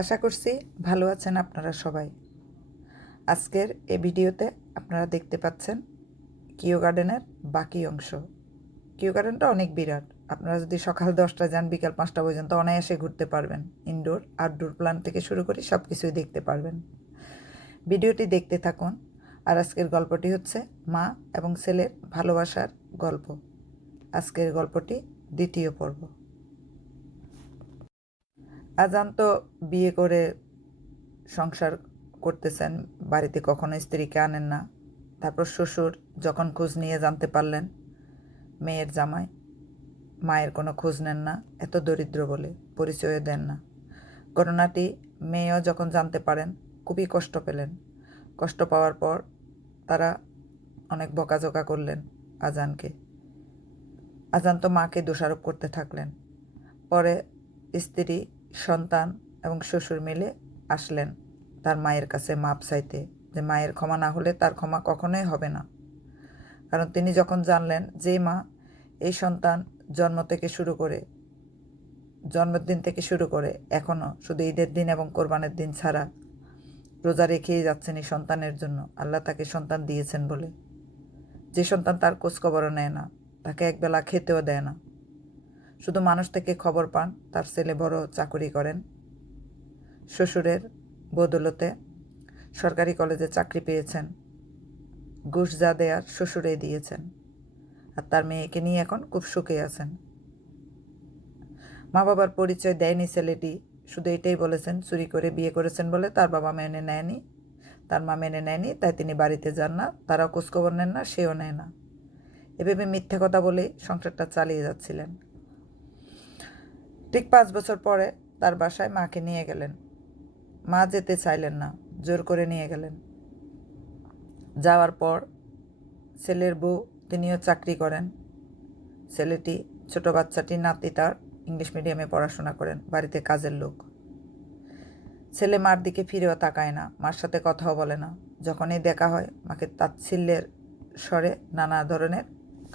আশা করছি ভালো আছেন আপনারা সবাই। আজকের এই ভিডিওতে আপনারা দেখতে পাচ্ছেন কিও গার্ডেনের বাকি অংশ। কিও গার্ডেনটা অনেক বিরাট। আপনারা যদি সকাল 10টায় যান বিকাল 5টা পর্যন্ত অনায়াসে ঘুরতে পারবেন। ইনডোর আউটডোর প্ল্যান্ট থেকে শুরু করে সব কিছুই দেখতে পারবেন। ভিডিওটি দেখতে থাকুন। আর আজকের গল্পটি হচ্ছে মা এবং ছেলের ভালোবাসার গল্প। আজকের গল্পটি দ্বিতীয় পর্ব। আজান তো বিয়ে করে সংসার করতেছেন, বাড়িতে কখনো স্ত্রীকে আনেন না। তারপর শ্বশুর যখন খোঁজ নিয়ে জানতে পারলেন মেয়ের জামাই, মায়ের কোনো খোঁজ নেন না, এত দরিদ্র বলে পরিচয় দেন না। ঘটনাটি মেয়েও যখন জানতে পারেন খুবই কষ্ট পেলেন। কষ্ট পাওয়ার পর তারা অনেক বকাঝকা করলেন আজানকে। আজান তো মাকে দোষারোপ করতে থাকলেন। পরে স্ত্রী, সন্তান এবং শ্বশুর মিলে আসলেন তার মায়ের কাছে মাপ চাইতে, যে মায়ের ক্ষমা না হলে তার ক্ষমা কখনোই হবে না। কারণ তিনি যখন জানলেন যে মা এই সন্তান জন্মদিন থেকে শুরু করে এখনও শুধু ঈদের দিন এবং কোরবানের দিন ছাড়া রোজা রেখেই যাচ্ছেন এই সন্তানের জন্য, আল্লাহ তাকে সন্তান দিয়েছেন বলে। যে সন্তান তার খোঁজখবরও নেয় না, তাকে একবেলা খেতেও দেয় না, শুধু মানুষ থেকে খবর পান তার ছেলে বড় চাকরি করেন, শ্বশুরের বদৌলতে সরকারি কলেজে চাকরি পেয়েছেন, ঘুষ যা দেয়ার শ্বশুরেই দিয়েছেন, আর তার মেয়েকে নিয়ে এখন খুব সুখে আছেন। মা বাবার পরিচয় দেয়নি ছেলেটি, শুধু এটাই বলেছেন চুরি করে বিয়ে করেছেন বলে তার বাবা মেনে নেয়নি, তার মা মেনে নেয়নি, তাই তিনি বাড়িতে যান না, তারাও খোঁজখবর নেন না, সেও নেয় না। এভাবে মিথ্যা কথা বলেই সংসারটা চালিয়ে যাচ্ছিলেন। ঠিক 5 বছর পরে তার বাসায় মাকে নিয়ে গেলেন। মা যেতে চাইলেন না, জোর করে নিয়ে গেলেন। যাওয়ার পর ছেলের বউ, তিনিও চাকরি করেন। ছেলেটি, ছোট বাচ্চাটি, নাতি তার ইংলিশ মিডিয়ামে পড়াশোনা করেন, বাড়িতে কাজের লোক। ছেলে মার দিকে ফিরেও তাকায় না, মার সাথে কথাও বলে না। যখনই দেখা হয় মাকে তাচ্ছিল্যের স্বরে নানা ধরনের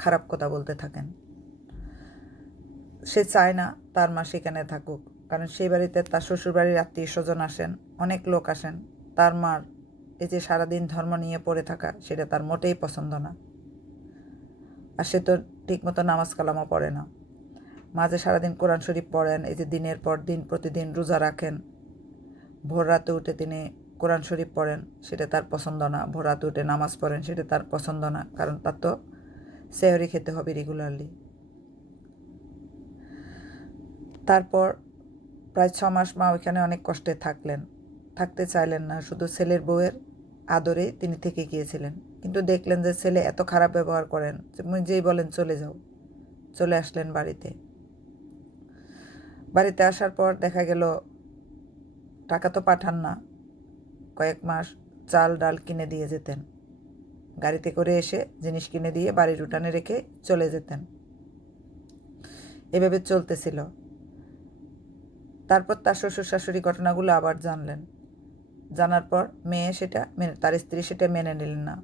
খারাপ কথা বলতে থাকেন। সে চায় না তার মা সেখানে থাকুক, কারণ সেই বাড়িতে তার শ্বশুরবাড়ির আত্মীয় স্বজন আসেন, অনেক লোক আসেন। তার মার এই যে সারাদিন ধর্ম নিয়ে পড়ে থাকা, সেটা তার মোটেই পছন্দ না। আর সে তো ঠিকমতো নামাজ কালামও পড়ে না। মা যে সারাদিন কোরআন শরীফ পড়েন, এই যে দিনের পর দিন প্রতিদিন রোজা রাখেন, ভোর রাতে উঠে তিনি কোরআন শরীফ পড়েন, সেটা তার পছন্দ না। ভোর রাতে উঠে নামাজ পড়েন, সেটা তার পছন্দ না, কারণ তার তো সেহরি খেতে হবে রেগুলারলি। তারপর প্রায় 6 মাস মা ওইখানে অনেক কষ্টে থাকতে চাইলেন না, শুধু ছেলের বউয়ের আদরেই তিনি থেকে গিয়েছিলেন। কিন্তু দেখলেন যে ছেলে এত খারাপ ব্যবহার করেন যে যেই বলেন চলে যাও। চলে আসলেন বাড়িতে আসার পর দেখা গেল টাকা তো পাঠান না, কয়েক মাস চাল ডাল কিনে দিয়ে যেতেন, গাড়িতে করে এসে জিনিস কিনে দিয়ে বাড়ির উঠানে রেখে চলে যেতেন। এভাবে চলতেছিল। তারপর তার শ্বশুর শাশুড়ি ঘটনাগুলো আবার জানলেন। জানার পর তার স্ত্রী সেটা মেনে নিলেন না,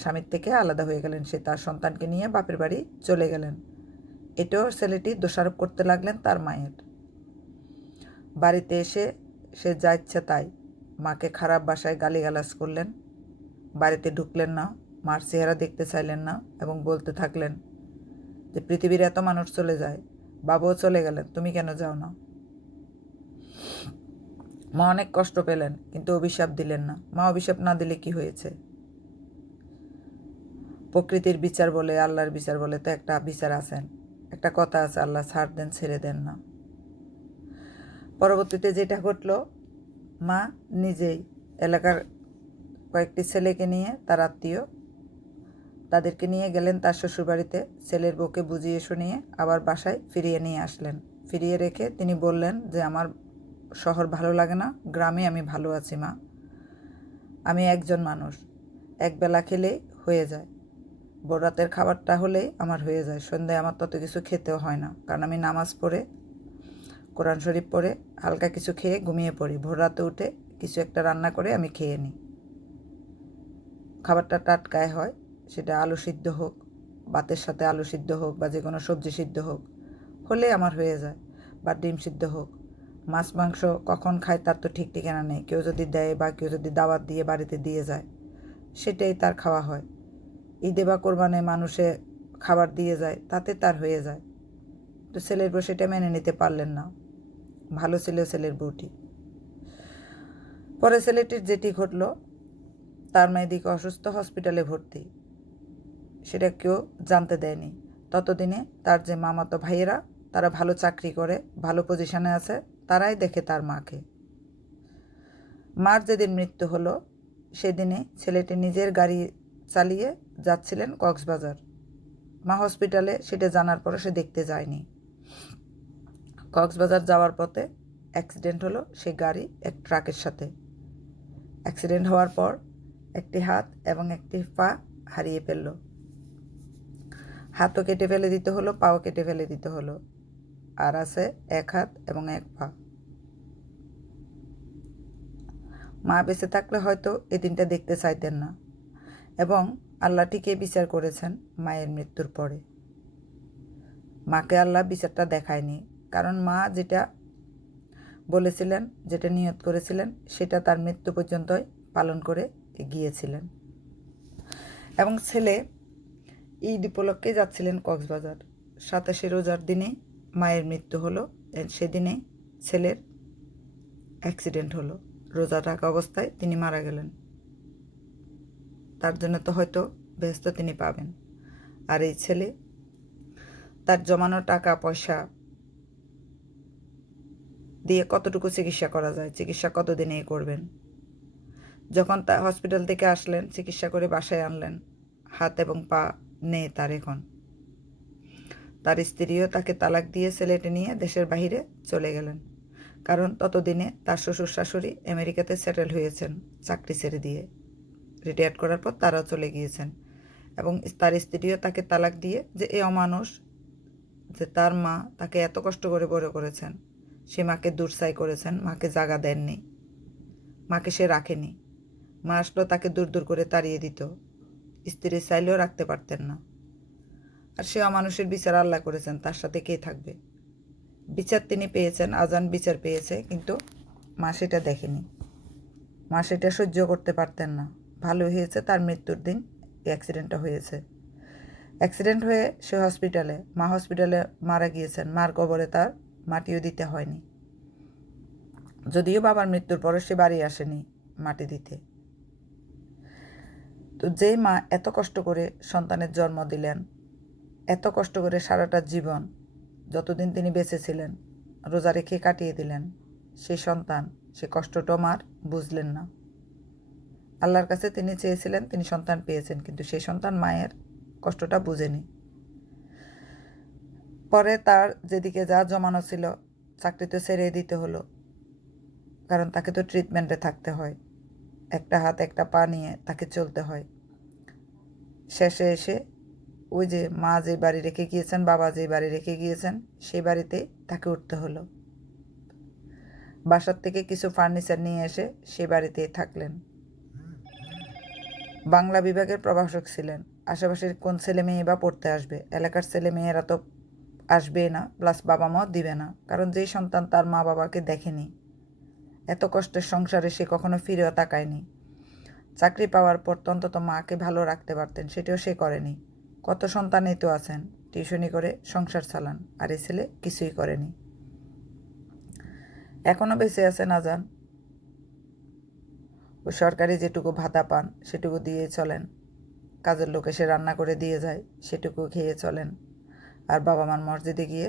স্বামীর থেকে আলাদা হয়ে গেলেন। সে তার সন্তানকে নিয়ে বাপের বাড়ি চলে গেলেন। এটাও ছেলেটি দোষারোপ করতে লাগলেন তার মায়ের। বাড়িতে এসে সে যা ইচ্ছা তাই, মাকে খারাপ ভাষায় গালিগালাজ করলেন, বাড়িতে ঢুকলেন না, মার চেহারা দেখতে চাইলেন না এবং বলতে থাকলেন যে পৃথিবীর এত মানুষ চলে যায়, বাবুও চলে গেলেন, তুমি কেন যাও না। মা অনেক কষ্ট পেলেন, কিন্তু অভিশাপ দিলেন না। মা অভিশাপ না দিলে কি হয়েছে? প্রকৃতির বিচার বলে, আল্লাহর বিচার বলে তো একটা বিচার আছেন, একটা কথা আছে, আল্লাহ ছাড় দেন ছেড়ে দেন না। পরবর্তীতে যেটা ঘটল, মা নিজেই এলাকার কয়েকটি ছেলেকে নিয়ে, তার আত্মীয়, তাদেরকে নিয়ে গেলেন তার শ্বশুরবাড়িতে। ছেলের বউকে বুঝিয়ে শুনিয়ে আবার বাসায় ফিরিয়ে নিয়ে আসলেন। ফিরিয়ে রেখে তিনি বললেন যে আমার শহর ভালো লাগে না, গ্রামে আমি ভালো আছি মা। আমি একজন মানুষ, একবেলা খেলেই হয়ে যায়, ভোর রাতের খাবারটা হলেই আমার হয়ে যায়, সন্ধ্যায় আমার তত কিছু খেতেও হয় না, কারণ আমি নামাজ পড়ে কোরআন শরীফ পড়ে হালকা কিছু খেয়ে ঘুমিয়ে পড়ি। ভোর রাতে উঠে কিছু একটা রান্না করে আমি খেয়ে নিই। খাবারটা টাটকায় হয়, সেটা আলু সিদ্ধ হোক, ভাতের সাথে আলু সিদ্ধ হোক, বা যে কোনো সবজি সিদ্ধ হোক, হলে আমার হয়ে যায়, বা ডিম সিদ্ধ হোক, মাছ মাংস কখন খায় তার তো ঠিক ঠিকানা নেই। কেউ যদি দেয় বা কেউ যদি দাওয়াত দিয়ে বাড়িতে দিয়ে যায়, সেটাই তার খাওয়া হয়। ঈদে বা কোরবানে মানুষে খাবার দিয়ে যায়, তাতে তার হয়ে যায়। তো ছেলের বউ সেটা মেনে নিতে পারলেন না। ভালো ছিল ছেলের বউটি। পরে ছেলেটির যেটি ঘটল, তার মেয়েদিকে অসুস্থ, হসপিটালে ভর্তি। সেটা কেউ জানতে দেয়নি। ততদিনে তার যে মামাতো ভাইয়েরা, তারা ভালো চাকরি করে, ভালো পজিশনে আছে, তারাই দেখে তার মাকে। মার যেদিন মৃত্যু হলো, সেদিনে ছেলেটি নিজের গাড়ি চালিয়ে যাচ্ছিলেন কক্সবাজার। মা হসপিটালে, সেটা জানার পরে সে দেখতে যায়নি। কক্সবাজার যাওয়ার পথে অ্যাক্সিডেন্ট হলো সেই গাড়ি এক ট্রাকের সাথে। অ্যাক্সিডেন্ট হওয়ার পর একটি হাত এবং একটি পা হারিয়ে ফেলল। হাতও কেটে ফেলে দিতে হলো, পাও কেটে ফেলে দিতে হলো, আর আছে এক হাত এবং এক পা। মা বেঁচে থাকলে হয়তো এই দিনটা দেখতে চাইতেন না, এবং আল্লাহ ঠিকই বিচার করেছেন মায়ের মৃত্যুর পরে। মাকে আল্লাহ বিচারটা দেখায়নি, কারণ মা যেটা বলেছিলেন, যেটা নিয়ত করেছিলেন, সেটা তার মৃত্যু পর্যন্তই পালন করে গিয়েছিলেন। এবং ছেলে ঈদ উপলক্ষে যাচ্ছিলেন কক্সবাজার। 27 রোজার দিনে মায়ের মৃত্যু হলো, সেদিনে ছেলের অ্যাক্সিডেন্ট হলো। রোজা থাকা অবস্থায় তিনি মারা গেলেন। তার জন্য তো হয়তো ব্যস্ত তিনি পাবেন। আর এই ছেলে তার জমানো টাকা পয়সা দিয়ে কতটুকু চিকিৎসা করা যায়, চিকিৎসা কতদিনে করবেন। যখন তা হসপিটাল থেকে আসলেন, চিকিৎসা করে বাসায় আনলেন, হাত এবং পা নেই তার এখন। তার স্ত্রীও তাকে তালাক দিয়ে ছেলেটি নিয়ে দেশের বাহিরে চলে গেলেন, কারণ ততদিনে তার শ্বশুর শাশুড়ি আমেরিকাতে সেটেল হয়েছেন চাকরি ছেড়ে দিয়ে। রিটায়ার্ড করার পর তারাও চলে গিয়েছেন, এবং তার স্ত্রীও তাকে তালাক দিয়ে, যে এ অমানুষ, যে তার মা তাকে এত কষ্ট করে বড় করেছেন, সে মাকে দূরসাই করেছেন, মাকে জাগা দেননি, মাকে সে রাখেনি। মা আসলো তাকে দূর দূর করে তাড়িয়ে দিত, স্ত্রী চাইলেও রাখতে পারতেন না। আর সে অমানুষের বিচার আল্লাহ করেছেন, তার সাথে কে থাকবে। বিচার তিনি পেয়েছেন, আজান বিচার পেয়েছে, কিন্তু মা সেটা দেখেনি। মা সেটা সহ্য করতে পারতেন না। ভালো হয়েছে তার মৃত্যুর দিন অ্যাক্সিডেন্টটা হয়েছে। অ্যাক্সিডেন্ট হয়ে সে হসপিটালে, মা হসপিটালে মারা গিয়েছেন। মার কবরে তার মাটিও দিতে হয়নি, যদিও বাবার মৃত্যুর পরে সে বাড়ি আসেনি মাটি দিতে। তো যেই মা এত কষ্ট করে সন্তানের জন্ম দিলেন, এত কষ্ট করে সারাটা জীবন, যতদিন তিনি বেঁচে ছিলেন, রোজা রেখে কাটিয়ে দিলেন, সেই সন্তান সে কষ্টটাও মার বুঝলেন না। আল্লাহর কাছে তিনি চেয়েছিলেন, তিনি সন্তান পেয়েছেন, কিন্তু সেই সন্তান মায়ের কষ্টটা বুঝেনি। পরে তার যেদিকে যা জমানো ছিল, চাকরি তো ছেড়ে দিতে হলো, কারণ তাকে তো ট্রিটমেন্টে থাকতে হয়, একটা হাত একটা পা নিয়ে তাকে চলতে হয়। শেষে এসে ওই যে মা যে বাড়ি রেখে গিয়েছেন, বাবা যে বাড়ি রেখে গিয়েছেন, সেই বাড়িতেই তাকে উঠতে হলো। বাসার থেকে কিছু ফার্নিচার নিয়ে এসে সে বাড়িতেই থাকলেন। বাংলা বিভাগের প্রভাষক ছিলেন। আশেপাশের কোন ছেলে মেয়ে বা পড়তে আসবে, এলাকার ছেলে মেয়েরা তো আসবেই না, প্লাস বাবা মাও দিবে না, কারণ যেই সন্তান তার মা বাবাকে দেখেনি, এত কষ্টের সংসারে সে কখনো ফিরেও তাকায়নি। চাকরি পাওয়ার পর তো অন্তত মাকে ভালো রাখতে পারতেন, সেটাও সে করেনি। কত সন্তানই তো আছেন টিউশনি করে সংসার চালান, আর এই ছেলে কিছুই করেনি। এখনও বেঁচে আছে না যান, ও সরকারি যেটুকু ভাতা পান সেটুকু দিয়ে চলেন, কাজের লোক এসে রান্না করে দিয়ে যায়, সেটুকু খেয়ে চলেন। আর বাবা মার মসজিদে গিয়ে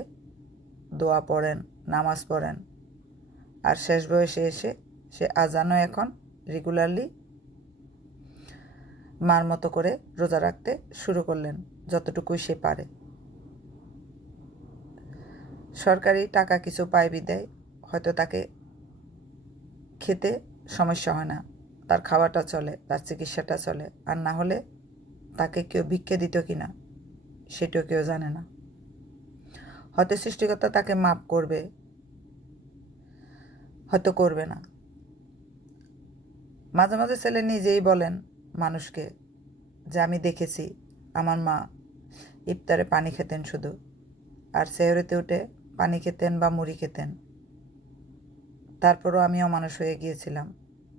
দোয়া পড়েন, নামাজ পড়েন। আর শেষ বয়সে এসে সে আজানও এখন রেগুলারলি মার মতো করে রোজা রাখতে শুরু করলেন, যতটুকুই সে পারে। সরকারি টাকা কিছু পায় বিদায় হয়তো তাকে খেতে সমস্যা হয় না, তার খাওয়াটা চলে, তার চিকিৎসাটা চলে। আর না হলে তাকে কেউ ভিক্ষে দিত কি না সেটাও কেউ জানে না। হয়তো সৃষ্টিকর্তা তাকে মাফ করবে, হয়তো করবে না। মাঝে মাঝে ছেলে নিজেই বলেন মানুষকে, যে আমি দেখেছি আমার মা ইফতারে পানি খেতেন শুধু, আর সেহরিতে উঠে পানি খেতেন বা মুড়ি খেতেন। তারপরও আমি অমানুষ হয়ে গিয়েছিলাম।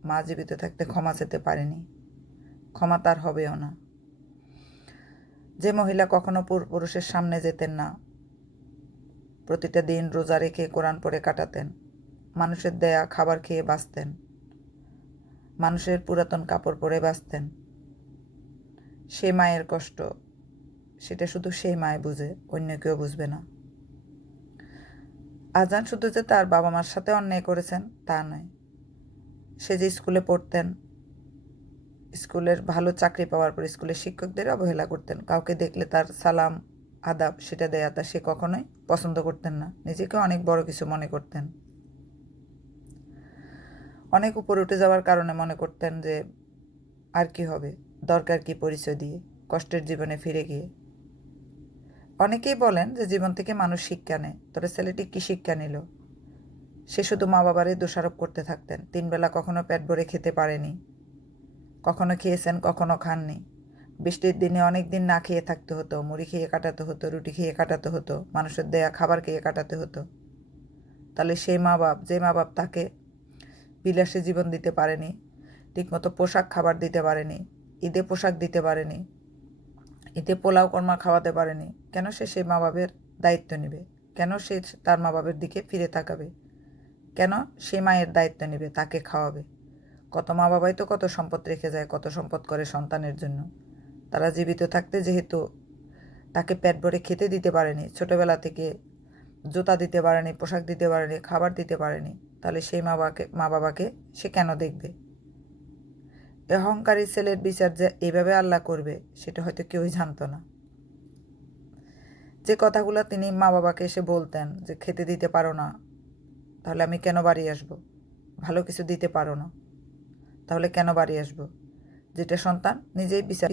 মা জীবিত থাকতে ক্ষমা চেতে পারিনি, ক্ষমা তার হবেও না। যে মহিলা কখনো পুরুষের সামনে যেতেন না, প্রতিটা দিন রোজা রেখে কোরআন পড়ে কাটাতেন, মানুষের দেয়া খাবার খেয়ে বাঁচতেন, মানুষের পুরাতন কাপড় পরে বাঁচতেন, সে মায়ের কষ্ট সেটা শুধু সেই মায় বুঝে, অন্য কেউ বুঝবে না। আজান শুধু যে তার বাবা মার সাথে অন্যায় করেছেন তা নয়, সে যে স্কুলে পড়তেন, স্কুলের ভালো চাকরি পাওয়ার পর স্কুলের শিক্ষকদের অবহেলা করতেন, কাউকে দেখলে তার সালাম আদাব সেটা দেয়া তা সে কখনোই পছন্দ করতেন না, নিজেকে অনেক বড় কিছু মনে করতেন। অনেক উপরে উঠে যাওয়ার কারণে মনে করতেন যে আর কি হবে, দরকার কি পরিচয় দিয়ে কষ্টের জীবনে ফিরে গিয়ে। অনেকেই বলেন যে জীবন থেকে মানুষ শিক্ষা নেয়, তবে ছেলেটি কী শিক্ষা নিল? সে শুধু মা বাবারই দোষারোপ করতে থাকতেন। 3 বেলা কখনো পেট ভরে খেতে পারেনি, কখনো খেয়েছেন কখনো খাননি। বৃষ্টির দিনে অনেক দিন না খেয়ে থাকতে হতো, মুড়ি খেয়ে কাটাতে হতো, রুটি খেয়ে কাটাতে হতো, মানুষের দেয়া খাবার খেয়ে কাটাতে হতো। তাহলে সেই মা বাপ, যে মা বাপ তাকে বিলাসী জীবন দিতে পারেনি, ঠিকমতো পোশাক খাবার দিতে পারেনি, ঈদে পোশাক দিতে পারেনি, ঈদে পোলাও কর্মা খাওয়াতে পারেনি, কেন সে সেই মা বাপের দায়িত্ব নেবে? কেন সে তার মা বাপের দিকে ফিরে তাকাবে? কেন সে মায়ের দায়িত্ব নেবে, তাকে খাওয়াবে? কত মা বাবাই তো কত সম্পদ রেখে যায়, কত সম্পদ করে সন্তানের জন্য। তারা জীবিত থাকতে যেহেতু তাকে পেট ভরে খেতে দিতে পারেনি, ছোটোবেলা থেকে জুতা দিতে পারেনি, পোশাক দিতে পারেনি, খাবার দিতে পারেনি, তাহলে সেই মা বাবাকে সে কেন দেখবে? অহংকারী ছেলের বিচার যে এভাবে আল্লাহ করবে সেটা হয়তো কেউই জানতো না। যে কথাগুলো তিনি মা বাবাকে এসে বলতেন যে খেতে দিতে পারো না, তাহলে আমি কেন বাড়ি আসবো? ভালো কিছু দিতে পারো না, তাহলে কেন বাড়ি আসবো? যেটা সন্তান নিজেই বিচার